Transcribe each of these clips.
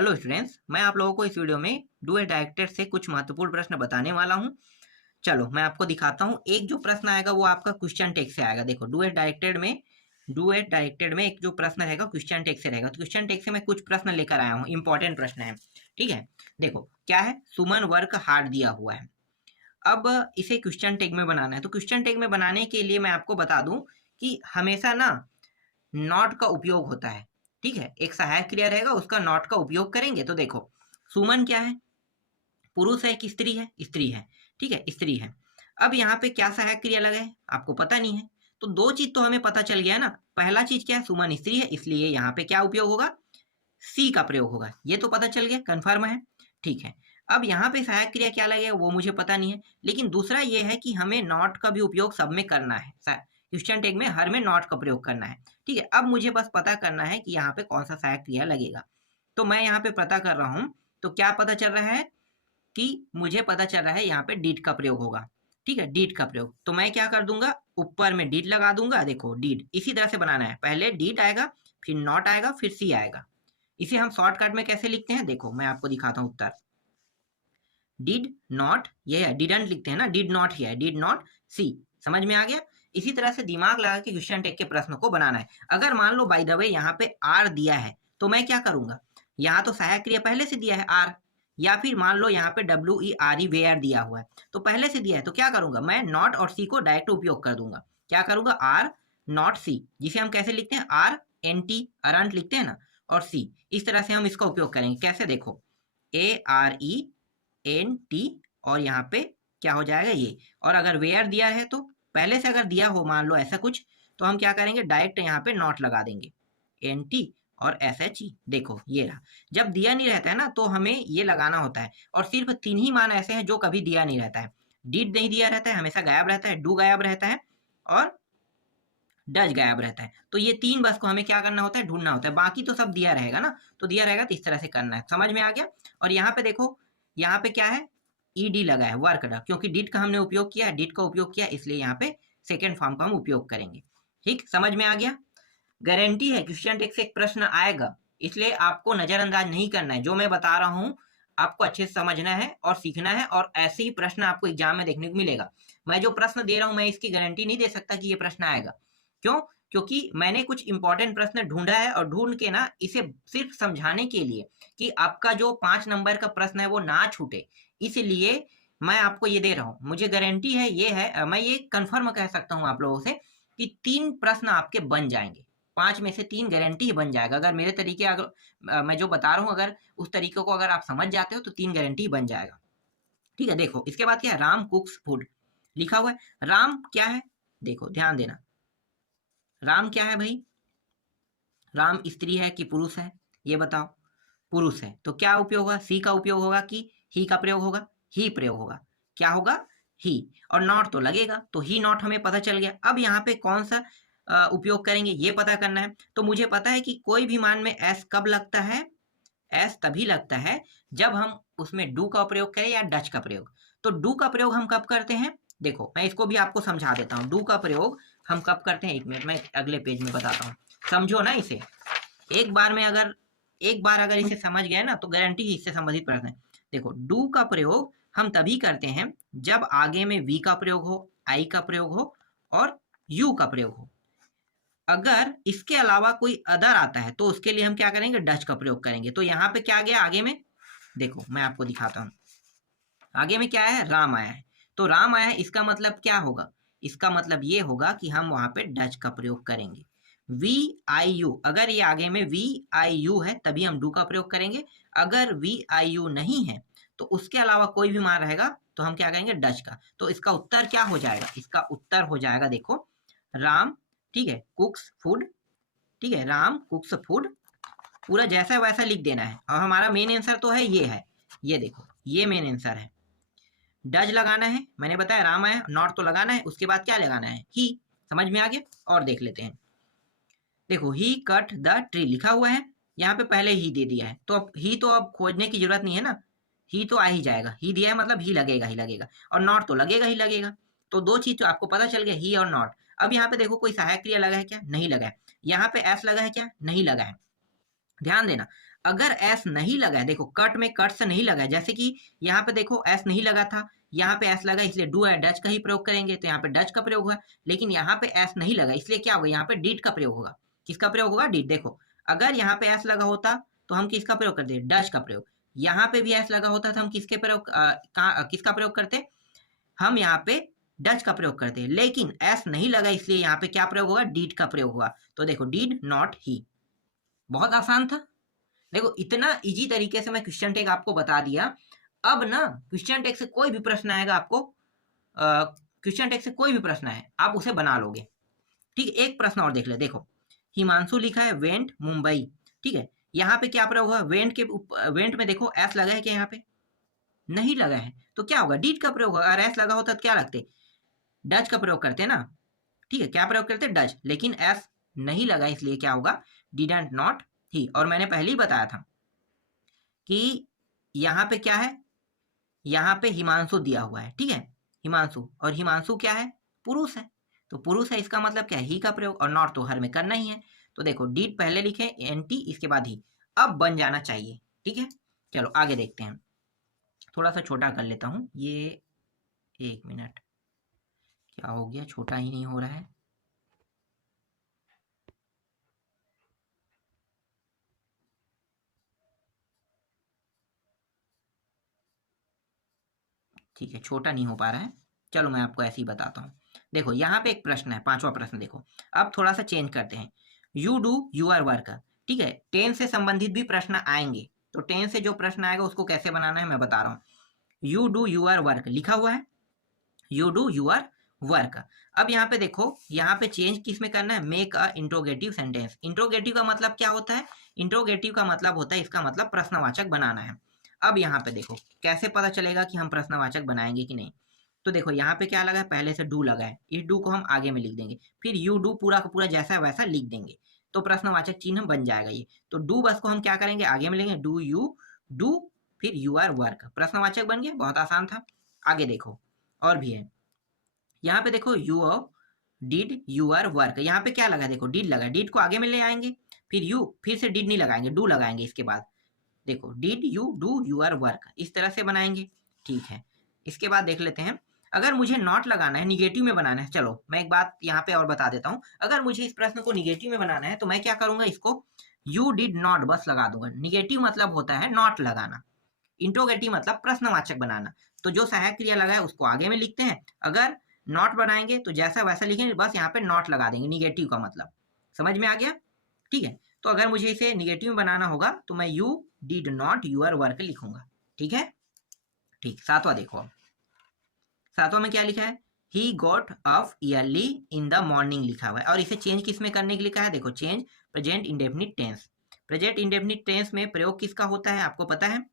Hello students, मैं आप लोगों को इस वीडियो में डू एट डायरेक्टेड से कुछ महत्वपूर्ण प्रश्न बताने वाला हूं। चलो मैं आपको दिखाता हूं। एक जो प्रश्न आएगा वो आपका क्वेश्चन टेक से आएगा। देखो डू एट डायरेक्टेड में एक जो प्रश्न रहेगा क्वेश्चन टेक से रहेगा। तो क्वेश्चन टेक से मैं कुछ प्रश्न लेकर आया हूँ, इंपॉर्टेंट प्रश्न है। ठीक है, देखो क्या है, सुमन वर्क हार्ड दिया हुआ है। अब इसे क्वेश्चन टेक में बनाना है। तो क्वेश्चन टेक में बनाने के लिए मैं आपको बता दूं कि हमेशा ना नॉट का उपयोग होता है। ठीक है, एक सहायक क्रिया रहेगा, उसका नॉट का उपयोग करेंगे। तो देखो सुमन क्या है, पुरुष है कि स्त्री है? स्त्री है। ठीक है, स्त्री है। अब यहाँ पे क्या सहायक क्रिया लगा है आपको पता नहीं है। तो दो चीज तो हमें पता चल गया है ना। पहला चीज क्या है, सुमन स्त्री है, इसलिए यहाँ पे क्या उपयोग होगा, सी का प्रयोग होगा। ये तो पता चल गया, कंफर्म है। ठीक है, अब यहाँ पे सहायक क्रिया क्या लगेगा वो मुझे पता नहीं है, लेकिन दूसरा ये है कि हमें नॉट का भी उपयोग सब में करना है। क्वेश्चन टैग में हर में नॉट का प्रयोग करना है। ठीक है, अब मुझे बस पता करना है कि यहाँ पे कौन सा सहायक क्रिया लगेगा। तो मैं यहाँ पे पता कर रहा हूँ। तो क्या पता चल रहा है कि मुझे पता चल रहा है यहाँ पे डीड का प्रयोग होगा। ठीक है, डीड का प्रयोग। तो मैं क्या कर दूंगा, ऊपर में डीड लगा दूंगा। देखो डीड इसी तरह से बनाना है, पहले डीड आएगा, फिर नॉट आएगा, फिर सी आएगा। इसे हम शॉर्टकट में कैसे लिखते हैं, देखो मैं आपको दिखाता हूँ उत्तर। डिड नॉट, ये है डिडंट लिखते हैं ना, डिड नॉट ही है, डिड नॉट सी। समझ में आ गया। इसी तरह से दिमाग लगा के क्वेश्चन टेक के प्रश्न को बनाना है। अगर मान लो बाय द वे यहाँ पे आर दिया है तो मैं क्या करूंगा, यहाँ तो सहायक क्रिया पहले से दिया है आर, या फिर मान लो यहाँ पे WERE वेयर दिया हुआ है तो पहले से दिया है, तो क्या करूंगा मैं नॉट और सी को डायरेक्ट उपयोग कर दूंगा। क्या करूंगा, आर नॉट सी, जिसे हम कैसे लिखते हैं, RNT अरंट लिखते हैं ना, और सी। इस तरह से हम इसका उपयोग करेंगे। कैसे, देखो ARENT, और यहाँ पे क्या हो जाएगा ये। और अगर वेयर दिया है तो पहले से अगर दिया हो मान लो ऐसा कुछ, तो हम क्या करेंगे, डायरेक्ट यहाँ पे नॉट लगा देंगे, NT और SHE। देखो ये रहा। जब दिया नहीं रहता है ना तो हमें ये लगाना होता है। और सिर्फ 3 ही मान ऐसे हैं जो कभी दिया नहीं रहता है। डिड नहीं दिया रहता है, हमेशा गायब रहता है। डू गायब रहता है, और डज गायब रहता है। तो ये 3 बस को हमें क्या करना होता है, ढूंढना होता है। बाकी तो सब दिया रहेगा ना, तो दिया रहेगा तो इस तरह से करना है। समझ में आ गया। और यहाँ पे देखो, यहाँ पे क्या है, ED लगा है, वर्क डा, क्योंकि डिड का हमने उपयोग किया, डिड का उपयोग किया, इसलिए यहाँ पे सेकेंड फॉर्म का हम उपयोग करेंगे। ठीक, समझ में आ गया। गारंटी है क्वेश्चन टेक से एक प्रश्न आएगा, इसलिए आपको नजरअंदाज नहीं करना है। जो मैं बता रहा हूँ आपको अच्छे से समझना है और सीखना है, और ऐसे ही प्रश्न आपको एग्जाम में देखने को मिलेगा। मैं जो प्रश्न दे रहा हूँ मैं इसकी गारंटी नहीं दे सकता कि ये प्रश्न आएगा। क्यों? क्योंकि मैंने कुछ इंपॉर्टेंट प्रश्न ढूंढा है, और ढूंढ के ना इसे सिर्फ समझाने के लिए कि आपका जो 5 नंबर का प्रश्न है वो ना छूटे, इसलिए मैं आपको ये दे रहा हूँ। मुझे गारंटी है, ये है, मैं ये कंफर्म कह सकता हूँ आप लोगों से कि 3 प्रश्न आपके बन जाएंगे। 5 में से 3 गारंटी ही बन जाएगा। अगर मेरे तरीके, अगर मैं जो बता रहा हूँ अगर उस तरीके को अगर आप समझ जाते हो तो 3 गारंटी बन जाएगा। ठीक है, देखो इसके बाद क्या है, राम कुक्स फूड लिखा हुआ है। राम क्या है, देखो ध्यान देना, राम क्या है भाई, राम स्त्री है कि पुरुष है, ये बताओ। पुरुष है तो क्या उपयोग होगा, सी का उपयोग होगा कि ही का प्रयोग होगा, ही प्रयोग होगा। क्या होगा, ही। और नॉट तो लगेगा, तो ही नॉट हमें पता चल गया। अब यहाँ पे कौन सा उपयोग करेंगे ये पता करना है। तो मुझे पता है कि कोई भी मान में एस कब लगता है, एस तभी लगता है जब हम उसमें डू का प्रयोग करें या डच का प्रयोग। तो डू का प्रयोग हम कब करते हैं, देखो मैं इसको भी आपको समझा देता हूँ। डू का प्रयोग हम कब करते हैं, 1 मिनट मैं अगले पेज में बताता हूँ, समझो ना इसे। एक बार अगर इसे समझ गए ना तो गारंटी ही इससे संबंधित प्रश्न है। देखो डू का प्रयोग हम तभी करते हैं जब आगे में वी का प्रयोग हो, आई का प्रयोग हो, और यू का प्रयोग हो। अगर इसके अलावा कोई अदर आता है तो उसके लिए हम क्या करेंगे, डच का प्रयोग करेंगे। तो यहाँ पे क्या गया आगे में, देखो मैं आपको दिखाता हूँ। आगे में क्या है, राम आया है। तो राम आया है, इसका मतलब क्या होगा, इसका मतलब ये होगा कि हम वहां पे डच का प्रयोग करेंगे। VIU, अगर ये आगे में VIU है तभी हम डू का प्रयोग करेंगे। अगर VIU नहीं है तो उसके अलावा कोई भी मान रहेगा तो हम क्या करेंगे, डच का। तो इसका उत्तर क्या हो जाएगा, इसका उत्तर हो जाएगा, देखो राम, ठीक है, कुक्स फूड। ठीक है, राम कुक्स फूड, पूरा जैसा वैसा लिख देना है। और हमारा मेन आंसर तो है, ये है, ये देखो ये मेन आंसर है। डज लगाना है, मैंने बताया राम है, नॉट तो लगाना है, उसके बाद क्या लगाना है, ही। समझ में आ गया। और देख लेते हैं, देखो ही कट द ट्री लिखा हुआ है, यहाँ पे पहले ही दे दिया है, तो अब ही तो अब खोजने की जरूरत नहीं है ना, ही तो आ ही जाएगा। ही दिया है मतलब ही लगेगा, ही लगेगा, और नॉट तो लगेगा ही लगेगा। तो दो चीज तो आपको पता चल गया, ही और नॉट। अब यहाँ पे देखो कोई सहायक क्रिया लगा है क्या, नहीं लगा है। यहाँ पे एस लगा है क्या, नहीं लगा है। ध्यान देना, अगर एस नहीं लगा है, देखो कट में कट से नहीं लगा है, जैसे कि यहाँ पे देखो एस नहीं लगा था, यहाँ पे एस लगा इसलिए डू डच का ही प्रयोग करेंगे, तो यहाँ पे डच का प्रयोग हुआ। लेकिन यहाँ पे एस नहीं लगा इसलिए क्या होगा, यहाँ पे डिड का प्रयोग होगा। किसका प्रयोग होगा, डिड। देखो अगर यहाँ पे एस लगा होता तो हम किसका प्रयोग करते, डच का प्रयोग। यहाँ पे भी एस लगा होता था, हम किसके प्रयोग किसका प्रयोग करते, हम यहाँ पे डच का प्रयोग करते हैं। लेकिन एस नहीं लगा इसलिए यहाँ पे क्या प्रयोग होगा, डीड का प्रयोग होगा। तो देखो डीड नॉट ही। बहुत आसान था। देखो इतना इजी तरीके से मैं क्वेश्चन टैग आपको बता दिया। अब ना क्वेश्चन टैग से कोई भी प्रश्न आएगा आपको, क्वेश्चन टैग से कोई भी प्रश्न है आप उसे बना लोगे। ठीक है, एक प्रश्न और देख ले। देखो हिमांशु लिखा है वेंट मुंबई। ठीक है, यहाँ पे क्या प्रयोग होगा, वेंट के वेंट में देखो एस लगा है क्या, यहाँ पे नहीं लगा है, तो क्या होगा, डीड का प्रयोग होगा। अगर एस लगा होता तो क्या लगते, डच का प्रयोग करते ना। ठीक है, क्या प्रयोग करते, डच। लेकिन एस नहीं लगा इसलिए क्या होगा, डिडंट नॉट ही। और मैंने पहले ही बताया था कि यहाँ पे क्या है, यहाँ पे हिमांशु दिया हुआ है। ठीक है, हिमांशु, और हिमांशु क्या है, पुरुष है। तो पुरुष है इसका मतलब क्या है, ही का प्रयोग, और नॉट तो हर में करना ही है। तो देखो डीड पहले लिखे एनटी इसके बाद ही, अब बन जाना चाहिए। ठीक है, चलो आगे देखते हैं। थोड़ा सा छोटा कर लेता हूँ ये, 1 मिनट, क्या हो गया, छोटा ही नहीं हो रहा है। ठीक है, छोटा नहीं हो पा रहा है, चलो मैं आपको ऐसे ही बताता हूँ। देखो यहाँ पे एक प्रश्न है, 5वां प्रश्न। देखो अब थोड़ा सा चेंज करते हैं, यू डू यूर वर्क। ठीक है, टेंस से संबंधित भी प्रश्न आएंगे, तो टेंस से जो प्रश्न आएगा उसको कैसे बनाना है मैं बता रहा हूँ। यू डू यूर वर्क लिखा हुआ है, यू डू यूर वर्क। अब यहाँ पे देखो, यहाँ पे चेंज किस में करना है, make a interrogative sentence. Interrogative का मतलब क्या होता है, इंट्रोगेटिव का मतलब होता है, इसका मतलब प्रश्नवाचक बनाना है। अब यहाँ पे देखो कैसे पता चलेगा कि हम प्रश्नवाचक बनाएंगे कि नहीं। तो देखो यहाँ पे क्या लगा है, पहले से डू लगा है, इस डू को हम आगे में लिख देंगे, फिर यू डू पूरा का पूरा जैसा वैसा लिख देंगे, तो प्रश्नवाचक चिन्ह बन जाएगा ये। तो डू बस को हम क्या करेंगे, आगे में लेंगे, डू यू डू, फिर यू आर वर्क, प्रश्नवाचक बन गया। बहुत आसान था। आगे देखो और भी है, यहाँ पे देखो you did your work, यहाँ पे क्या लगा, देखो डिड लगा, डिड को आगे में ले आएंगे, फिर यू, फिर से डिड नहीं लगाएंगे, डू लगाएंगे इसके बाद। देखो did you do your work, इस तरह से बनाएंगे। ठीक है, इसके बाद देख लेते हैं, अगर मुझे नॉट लगाना है, निगेटिव में बनाना है। चलो मैं एक बात यहाँ पे और बता देता हूँ, अगर मुझे इस प्रश्न को निगेटिव में बनाना है तो मैं क्या करूंगा, इसको यू डिड नॉट बस लगा दूंगा। निगेटिव मतलब होता है नॉट लगाना, इंट्रोगेटिव मतलब प्रश्नवाचक बनाना। तो जो सहायक क्रिया लगा है उसको आगे में लिखते हैं, अगर नॉट बनाएंगे तो जैसा वैसा लिखेंगे, बस यहाँ पे नॉट लगा देंगे, निगेटिव का मतलब। समझ में आ गया। ठीक है, तो अगर मुझे इसे निगेटिव में बनाना होगा तो मैं you did not your work लिखूंगा। ठीक है, ठीक। 7वां देखो, 7वां में क्या लिखा है, he got up yearly in the morning लिखा हुआ है, और इसे चेंज किस में करने के लिए कहा है, देखो change present indefinite tense. Present indefinite tense में प्रयोग किसका होता है आपको पता है,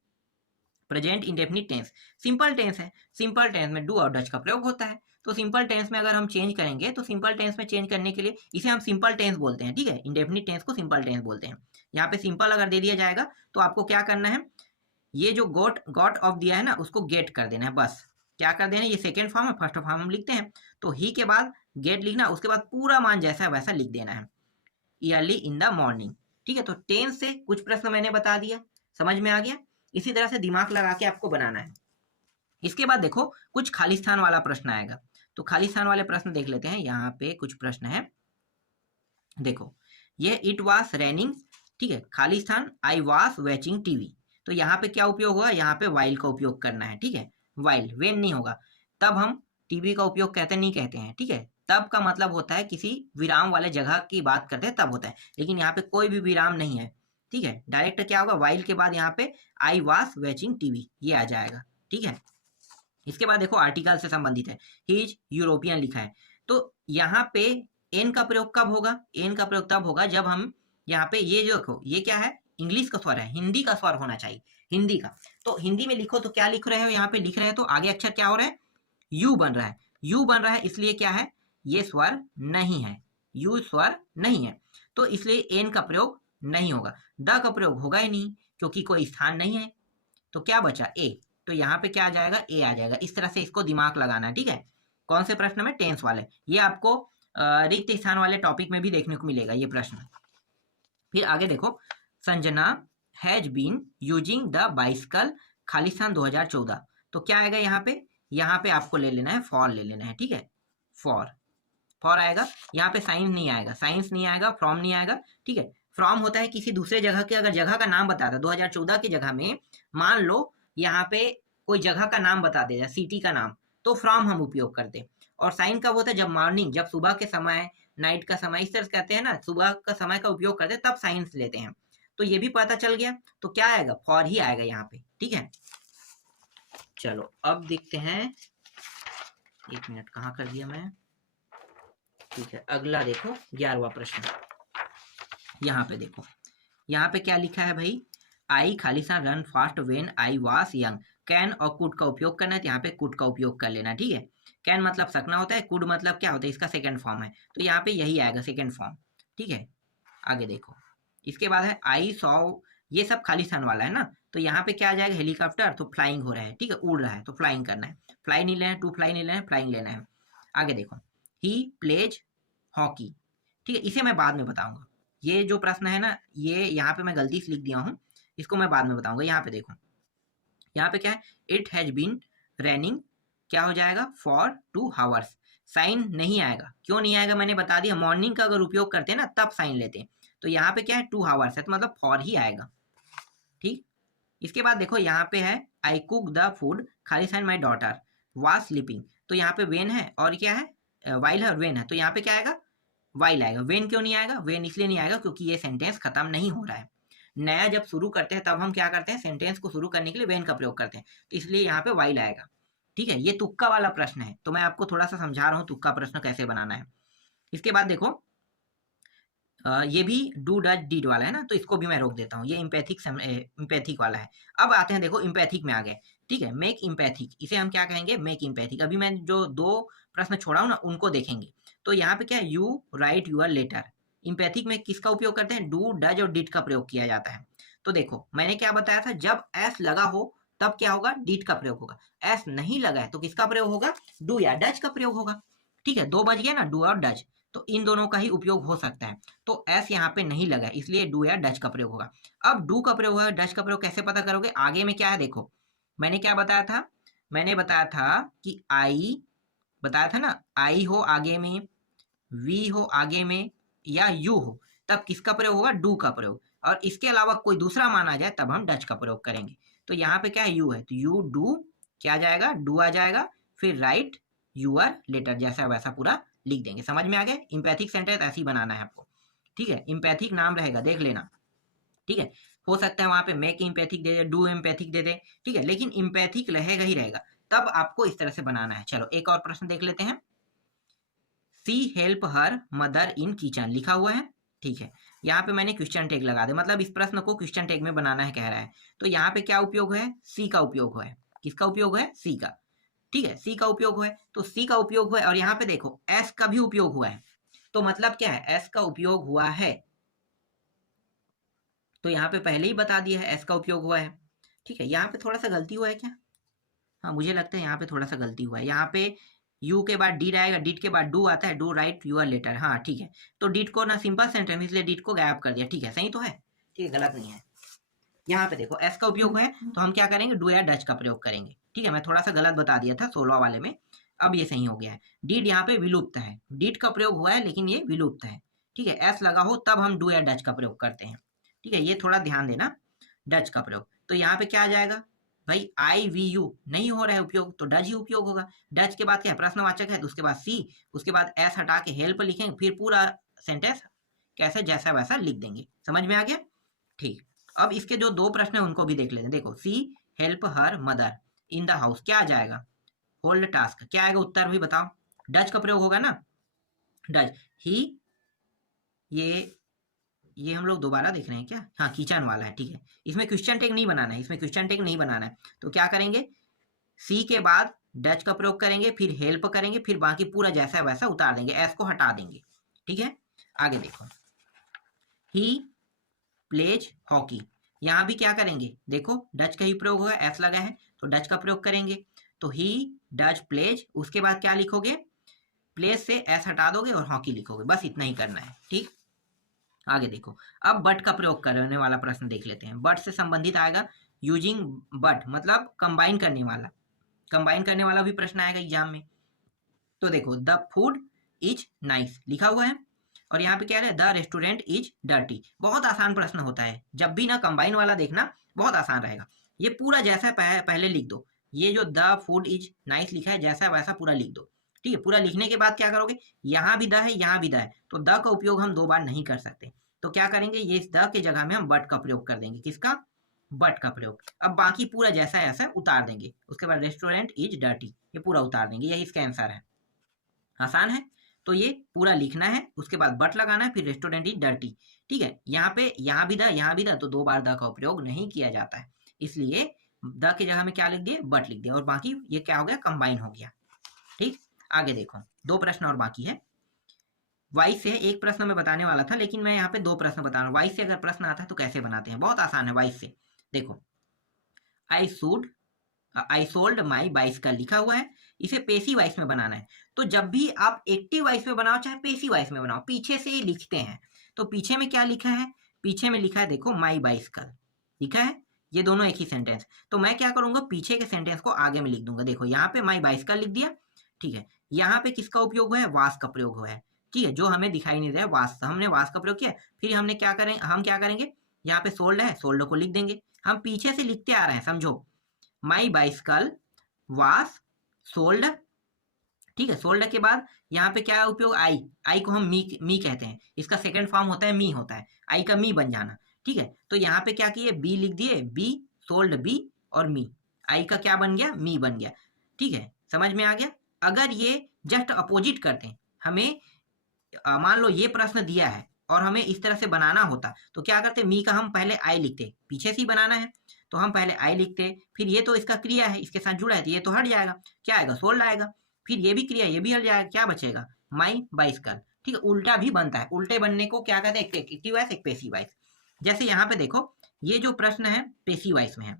present indefinite tense simple tense है। सिंपल टेंस में डू और डच का प्रयोग होता है। तो सिंपल टेंस में अगर हम चेंज करेंगे तो सिंपल टेंस में चेंज करने के लिए इसे हम सिंपल टेंस बोलते हैं। ठीक है, इंडेफिनिट टेंस को सिंपल टेंस बोलते हैं। यहाँ पे सिंपल अगर दे दिया जाएगा तो आपको क्या करना है, ये जो गॉट गॉट ऑफ दिया है ना उसको गेट कर देना है। बस क्या कर देना है, ये सेकेंड फॉर्म है, फर्स्ट फॉर्म हम लिखते हैं, तो ही के बाद गेट लिखना, उसके बाद पूरा मान जैसा वैसा लिख देना है, ईयरली इन द मॉर्निंग। ठीक है, तो टेंस से कुछ प्रश्न मैंने बता दिया, समझ में आ गया। इसी तरह से दिमाग लगा के आपको बनाना है। इसके बाद देखो कुछ खाली स्थान वाला प्रश्न आएगा, तो खाली स्थान वाले प्रश्न देख लेते हैं। यहाँ पे कुछ प्रश्न है, देखो ये इट वॉज रेनिंग। ठीक है, खाली स्थान आई वॉज वॉचिंग टीवी। तो यहाँ पे क्या उपयोग होगा, यहाँ पे वाइल का उपयोग करना है। ठीक है, वाइल, वेन नहीं होगा, तब हम टीवी का उपयोग कहते नहीं कहते हैं। ठीक है, तब का मतलब होता है किसी विराम वाले जगह की बात करते हैं तब होता है, लेकिन यहाँ पे कोई भी विराम नहीं है। ठीक है, डायरेक्ट क्या होगा, वाइल के बाद यहाँ पे आई वॉज वॉचिंग टीवी ये आ जाएगा। ठीक है, इसके बाद देखो आर्टिकल से संबंधित है, ही इज यूरोपियन लिखा है, तो यहाँ पे एन का प्रयोग कब होगा, एन का प्रयोग तब होगा जब हम यहाँ पे ये जो देखो ये क्या है, इंग्लिश का स्वर है, हिंदी का स्वर होना चाहिए, हिंदी का। तो हिंदी में लिखो तो क्या लिख रहे हो, यहाँ पे लिख रहे हैं तो आगे अक्षर क्या हो रहा है, यू बन रहा है। यू बन रहा है इसलिए क्या है, ये स्वर नहीं है, यू स्वर नहीं है, तो इसलिए एन का प्रयोग नहीं होगा। द का प्रयोग होगा ही नहीं क्योंकि कोई स्थान नहीं है, तो क्या बचा, ए। तो यहाँ पे क्या आ जाएगा, ए आ जाएगा। इस तरह से इसको दिमाग लगाना है। ठीक है, कौन से प्रश्न में, टेंस वाले। ये आपको रिक्त स्थान वाले टॉपिक में भी देखने को मिलेगा ये प्रश्न। फिर आगे देखो, Sanjana has been using the bicycle खालिस्तान 2014। तो क्या आएगा यहाँ पे? यहाँ पे आपको ले लेना है फॉर ले लेना है, ठीक है, फॉर आएगा। यहाँ पे साइंस नहीं आएगा, साइंस नहीं आएगा, फ्रॉम नहीं आएगा, ठीक है। फ्रॉम होता है किसी दूसरे जगह के, अगर जगह का नाम बताता है 2014 की जगह में मान लो यहाँ पे कोई जगह का नाम बता दे, सिटी का नाम, तो फ्रॉम हम उपयोग करते हैं। और साइन कब होता है? जब मॉर्निंग, जब सुबह के समय, नाइट का समय, इस तरह से कहते हैं ना, सुबह का समय का उपयोग करते हैं तब साइंस लेते हैं। तो ये भी पता चल गया। तो क्या आएगा? फॉर ही आएगा यहाँ पे, ठीक है। चलो अब देखते हैं, एक मिनट, कहाँ कर दिया मैं, ठीक है। अगला देखो 11वां प्रश्न, यहाँ पे देखो, यहाँ पे क्या लिखा है भाई? I Khalistan run fast when I was young. Can और कुड का उपयोग करना है, तो यहाँ पे कुड का उपयोग कर लेना, ठीक है। कैन मतलब सकना होता है, कुड मतलब क्या होता है? इसका सेकंड फॉर्म है, तो यहाँ पे यही आएगा सेकंड फॉर्म, ठीक है। आगे देखो, इसके बाद है आई सॉ, ये सब खालिस्तान वाला है ना, तो यहाँ पे क्या आ जाएगा? हेलीकॉप्टर, तो फ्लाइंग हो रहा है, ठीक है, उड़ रहा है, तो फ्लाइंग करना है, फ्लाई नहीं लेना है, टू फ्लाई नहीं लेना है, फ्लाइंग लेना है। आगे देखो, ही प्लेज हॉकी, ठीक है, इसे मैं बाद में बताऊंगा। ये जो प्रश्न है ना, ये यहाँ पे मैं गलती से लिख दिया हूँ, इसको मैं बाद में बताऊंगा। यहाँ पे देखो, यहाँ पे क्या है? इट हैज बीन रेनिंग, क्या हो जाएगा? For 2 hours. साइन नहीं आएगा, क्यों नहीं आएगा मैंने बता दिया, मॉर्निंग का अगर उपयोग करते हैं ना तब साइन लेते हैं। तो यहाँ पे क्या है? 2 आवर्स है, तो मतलब फॉर ही आएगा, ठीक। इसके बाद देखो, यहाँ पे है I cook the food Khalistan my daughter was sleeping. तो यहाँ पे वेन है और क्या है? वाइल है और वेन है, तो यहाँ पे क्या आएगा? वाइल आएगा। वेन क्यों नहीं आएगा? वेन इसलिए नहीं आएगा क्योंकि ये सेंटेंस खत्म नहीं हो रहा है। नया जब शुरू करते हैं तब हम क्या करते हैं? सेंटेंस को शुरू करने के लिए वेन का प्रयोग करते हैं, तो इसलिए यहाँ पे वाइल आएगा, ठीक है। ये तुक्का वाला प्रश्न है, तो मैं आपको थोड़ा सा समझा रहा हूँ तुक्का प्रश्न कैसे बनाना है। इसके बाद देखो, ये भी डू डज डिड वाला है ना, तो इसको भी मैं रोक देता हूँ, ये इम्पैथिक वाला है। अब आते हैं, देखो इम्पैथिक में आ गए, ठीक है। मेक इम्पैथिक, इसे हम क्या कहेंगे? मेक इम्पैथिक। अभी मैं जो 2 प्रश्न छोड़ा हूँ ना, उनको देखेंगे। तो यहाँ पे क्या है? You write your letter. Empathic में किसका उपयोग करते हैं? डू डज और डिड का प्रयोग किया जाता है। तो देखो, मैंने क्या बताया था, जब एस लगा हो तब क्या होगा? डिड का प्रयोग होगा। एस नहीं लगा है तो किसका प्रयोग होगा? डू या डज का प्रयोग होगा, ठीक है। 2 बज गया ना, डू और डज, तो इन दोनों का ही उपयोग हो सकता है। तो एस यहाँ पे नहीं लगा है, इसलिए डू या डज का प्रयोग होगा। अब डू का प्रयोग है, डज का प्रयोग कैसे पता करोगे? आगे में क्या है देखो, मैंने क्या बताया था? मैंने बताया था कि आई, बताया था ना, आई हो आगे में, वी हो आगे में, या यू हो, तब किसका प्रयोग होगा? डू का प्रयोग। और इसके अलावा कोई दूसरा मान आ जाए तब हम डज का प्रयोग करेंगे। तो यहाँ पे क्या है? यू है, तो यू डू, क्या आ जाएगा? डू आ जाएगा, फिर राइट यूअर लेटर, जैसा वैसा पूरा लिख देंगे। समझ में आ गया? इम्पैथिक सेंटेंस ऐसे ही बनाना है आपको, ठीक है। इम्पैथिक नाम रहेगा, देख लेना, ठीक है। हो सकता है वहां पे मेक इम्पैथिक दे दे, डू इम्पैथिक दे दे, ठीक है, लेकिन इम्पैथिक रहेगा ही रहेगा। तब आपको इस तरह से बनाना है। चलो एक और प्रश्न देख लेते हैं। She help her mother in kitchen लिखा हुआ है, ठीक है। यहाँ पे मैंने क्वेश्चन टैग लगा दे, मतलब इस प्रश्न को क्वेश्चन टैग में बनाना है कह रहा है। तो यहाँ पे क्या उपयोग है? सी का उपयोग है। किसका उपयोग है? सी का, ठीक है, सी का उपयोग हुआ है, तो सी का उपयोग हुआ है। और यहाँ पे देखो एस का भी उपयोग हुआ है, तो मतलब क्या है? एस का उपयोग हुआ है, तो यहाँ पे पहले ही बता दिया है एस का उपयोग हुआ है, ठीक है। यहाँ पे थोड़ा सा गलती हुआ है क्या? हाँ, मुझे लगता है यहाँ पे थोड़ा सा गलती हुआ है। यहाँ पे यू के बाद डिड आएगा, डिड के बाद डू आता है, डू राइट यूअर लेटर, हाँ ठीक है। तो डिड को ना सिंपल सेंटेंस, इसलिए डिड को गायब कर दिया, ठीक है, सही तो है, ठीक है, गलत नहीं है। यहाँ पे देखो एस का उपयोग है, तो हम क्या करेंगे? डू या डच का प्रयोग करेंगे, ठीक है। मैं थोड़ा सा गलत बता दिया था 16 वाले में, अब ये सही हो गया है। डिड यहाँ पे विलुप्त है, डिड का प्रयोग हुआ है लेकिन ये विलुप्त है, ठीक है। एस लगा हो तब हम डू या डच का प्रयोग करते हैं, ठीक है, ये थोड़ा ध्यान देना, डच का प्रयोग। तो यहाँ पे क्या आ जाएगा भाई? आई वी यू नहीं हो रहा है उपयोग, तो डज ही उपयोग होगा। डच के बाद क्या है? प्रश्नवाचक है, तो उसके बाद सी, उसके बाद एस हटा के हेल्प लिखेंगे, फिर पूरा सेंटेंस कैसे जैसा वैसा लिख देंगे। समझ में आ गया? ठीक। अब इसके जो 2 प्रश्न है उनको भी देख लेते हैं। देखो, she help her mother in the house, क्या आ जाएगा? होल्ड टास्क, क्या आएगा उत्तर भी बताओ? डच का प्रयोग होगा ना, डच। ही, ये हम लोग दोबारा देख रहे हैं क्या? हाँ, किचन वाला है, ठीक है। इसमें क्वेश्चन टैग नहीं बनाना है, इसमें क्वेश्चन टैग नहीं बनाना है। तो क्या करेंगे? सी के बाद डच का प्रयोग करेंगे, फिर हेल्प करेंगे, फिर बाकी पूरा जैसा वैसा उतार देंगे, एस को हटा देंगे, ठीक है। आगे देखो, ही प्लेज हॉकी, यहाँ भी क्या करेंगे? देखो डच का ही प्रयोग होगा, एस लगा है तो डच का प्रयोग करेंगे। तो ही डच प्लेज, उसके बाद क्या लिखोगे? प्लेज से एस हटा दोगे और हॉकी लिखोगे, बस इतना ही करना है, ठीक। आगे देखो, अब बट का प्रयोग करने वाला प्रश्न देख लेते हैं। बट से संबंधित आएगा यूजिंग बट, मतलब कंबाइन करने वाला, कंबाइन करने वाला भी प्रश्न आएगा एग्जाम में। तो देखो, द फूड इज नाइस लिखा हुआ है और यहाँ पे क्या है, द रेस्टोरेंट इज डर्टी। बहुत आसान प्रश्न होता है, जब भी ना कंबाइन वाला देखना, बहुत आसान रहेगा। ये पूरा जैसा पहले लिख दो, ये जो द फूड इज नाइस लिखा है जैसा वैसा पूरा लिख दो। ठीक है, पूरा लिखने के बाद क्या करोगे, यहाँ भी द है यहाँ भी द है, तो द का उपयोग हम 2 बार नहीं कर सकते, तो क्या करेंगे, ये इस द के जगह में हम बट का प्रयोग कर देंगे। किसका, बट का प्रयोग। अब बाकी पूरा जैसा है ऐसा उतार देंगे, उसके बाद रेस्टोरेंट इज डर्टी ये पूरा उतार देंगे, यही इसका आंसर है। आसान है, तो ये पूरा लिखना है, उसके बाद बट लगाना है, फिर रेस्टोरेंट इज डर्टी। ठीक है, यहाँ पे यहाँ भी द यहाँ भी द, तो 2 बार द का उपयोग नहीं किया जाता है, इसलिए द की जगह में क्या लिख दिए, बट लिख दिया, और बाकी ये क्या हो गया, कंबाइन हो गया। ठीक, आगे देखो, 2 प्रश्न और बाकी है। वाइस से एक प्रश्न मैं बताने वाला था, लेकिन मैं यहाँ पे 2 प्रश्न बता रहा हूँ। वाइस से अगर प्रश्न आता है तो कैसे बनाते हैं, बहुत आसान है वाइस से। देखो, आई सोल्ड माई बाइसिकल लिखा हुआ है, इसे पेसिव वॉइस में बनाना है। तो जब भी आप एक्टिव वॉइस में बनाओ चाहे पेसिव वॉइस में बनाओ, पीछे से ही लिखते हैं। तो पीछे में क्या लिखा है, पीछे में लिखा है देखो माई बाइसिकल लिखा है, ये दोनों एक ही सेंटेंस। तो मैं क्या करूंगा, पीछे के सेंटेंस को आगे में लिख दूंगा। देखो यहाँ पे माई बाइसिकल लिख दिया, ठीक है। यहाँ पे किसका उपयोग हुआ है, वास का प्रयोग हुआ है, ठीक है, जो हमें दिखाई नहीं दे रहा है वास, हमने वास का प्रयोग किया। फिर हमने क्या करेंगे, हम क्या करेंगे, यहाँ पे सोल्ड है, सोल्ड को लिख देंगे। हम पीछे से लिखते आ रहे हैं, समझो, माई बाइसिकल वास सोल्ड, ठीक है। सोल्ड के बाद यहाँ पे क्या उपयोग, आई, आई को हम मी कहते हैं, इसका सेकंड फॉर्म होता है मी होता है, आई का मी बन जाना, ठीक है। तो यहाँ पे क्या किए, बी लिख दिए, बी सोल्ड बी और मी, आई का क्या बन गया, मी बन गया, ठीक है, समझ में आ गया। अगर ये जस्ट अपोजिट करते हैं, हमें मान लो ये प्रश्न दिया है और हमें इस तरह से बनाना होता, तो क्या करते, मी का हम पहले आई लिखते, पीछे से ही बनाना है तो हम पहले आई लिखते, फिर ये तो इसका क्रिया है, इसके साथ जुड़ा है, तो ये तो हट जाएगा, क्या आएगा, सोल्ड आएगा। फिर ये भी क्रिया, ये भी हट जाएगा, क्या बचेगा, माई बाइसिकल, ठीक है। उल्टा भी बनता है, उल्टे बनने को क्या कहते हैं, एक एक्टिव वॉइस एक पेसिव वॉइस। जैसे यहाँ पे देखो, ये जो प्रश्न है पेसिव वॉइस में है,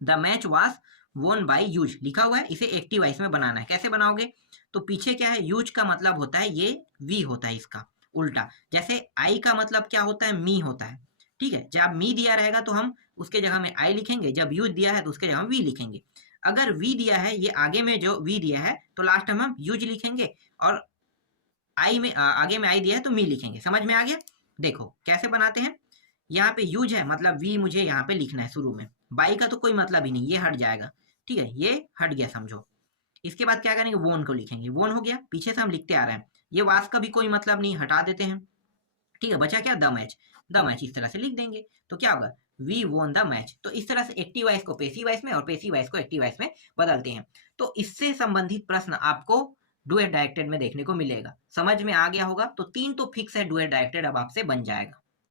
द मैच वाज वोन बाय यूज लिखा हुआ है, इसे एक्टिव वॉइस में बनाना है। कैसे बनाओगे, तो पीछे क्या है, यूज का मतलब होता है ये वी होता है इसका उल्टा, जैसे आई का मतलब क्या होता है, मी होता है, ठीक है। जब मी दिया रहेगा तो हम उसके जगह में आई लिखेंगे, जब यूज दिया है तो उसके जगह में वी लिखेंगे। अगर वी दिया है, ये आगे में जो वी दिया है तो लास्ट में हम यूज लिखेंगे, और आई में आगे में आई दिया है तो मी लिखेंगे। समझ में आ गया। देखो कैसे बनाते हैं, यहाँ पे यूज है मतलब वी मुझे यहाँ पे लिखना है शुरू में, बाई का तो कोई मतलब ही नहीं, ये हट जाएगा, ठीक है, ये हट गया समझो। इसके बाद क्या करेंगे, वोन को लिखेंगे, वोन हो गया, पीछे से हम लिखते आ रहे हैं, ये वास का भी कोई मतलब नहीं, हटा देते हैं, ठीक है। बचा क्या, द मैच, द मैच इस तरह से लिख देंगे, तो क्या होगा, वी वोन द मैच। तो इस तरह से एक्टिव वॉइस को पेसिव वॉइस में और पेसिव वॉइस को एक्टिव वॉइस में बदलते हैं। तो इससे संबंधित प्रश्न आपको डुएट डायरेक्टेड में देखने को मिलेगा। समझ में आ गया होगा, तो 3 तो फिक्स है, डुएट डायरेक्टेड अब आपसे बन जाएगा।